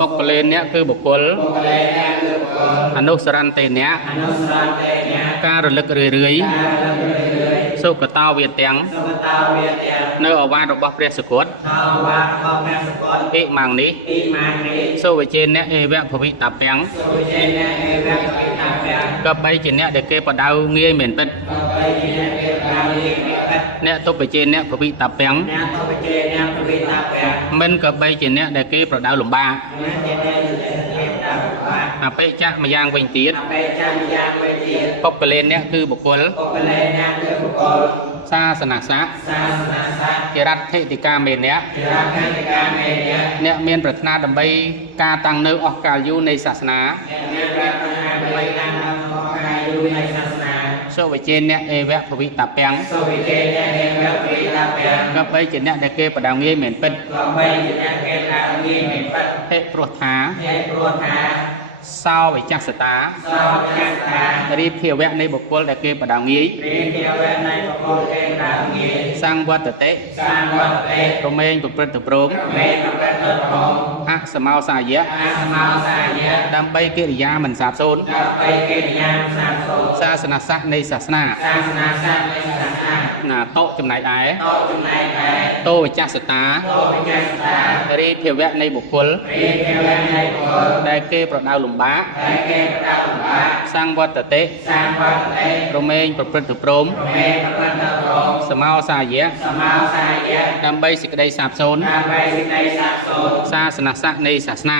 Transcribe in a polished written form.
បុគ្គលិកអ្នកគឺបុគ្គលអនុសរន្តិអ្នកការរលឹករឿយសុគតោវាទាំងនៅអវាទរបស់ព្រះសកុតអ៊ីម៉ាំងនេះសុវិជេនអ្នកអេវៈភវិតាពាំងក៏បីជាអ្នកដែលគេបដៅងាយមែនពិតអ្នកទុបជេនអ្នកភវិតាពាំងមិនក៏បីជាអ្នកដែលគេប្រដៅលំបាកអបិច្ចម្យ៉ាងវិញទៀតបុគ្គលិកអ្នកគឺបុគ្គលសាសនស័ក្តិជារដ្ឋិតិកាមេអ្នកអ្នកមានប្រាថ្នាដើម្បីការតាំងនៅអស់កាលយូរនៃសាសនាសុវិជេនអ្នកអេវៈភវិតាពាំងក៏បីជាអ្នកដែលគេបដៅងាយមែនពិតហេព្រោះថាសោវិចាសតារីភាវៈនៃបុគ្គលដែលគេបដៅងាយសង្វត្តតិរមែងប្រព្រឹត្តទៅព្រមអសមោសាយៈដើម្បីកិរិយាមិនសាបសូន្យសាសនសាស្ត្រនៃសាសនាណាតោចំណែកឯតោវិចាសតារីភាវៈនៃបុគ្គលដែលគេប្រដៅលំបាកសង្វត្តតិរមែងប្រព្រឹត្តទៅព្រមសមោសាយៈដើម្បីសេចក្តីសាបសូន្យសាសនសាស្ត្រនៃសាសនា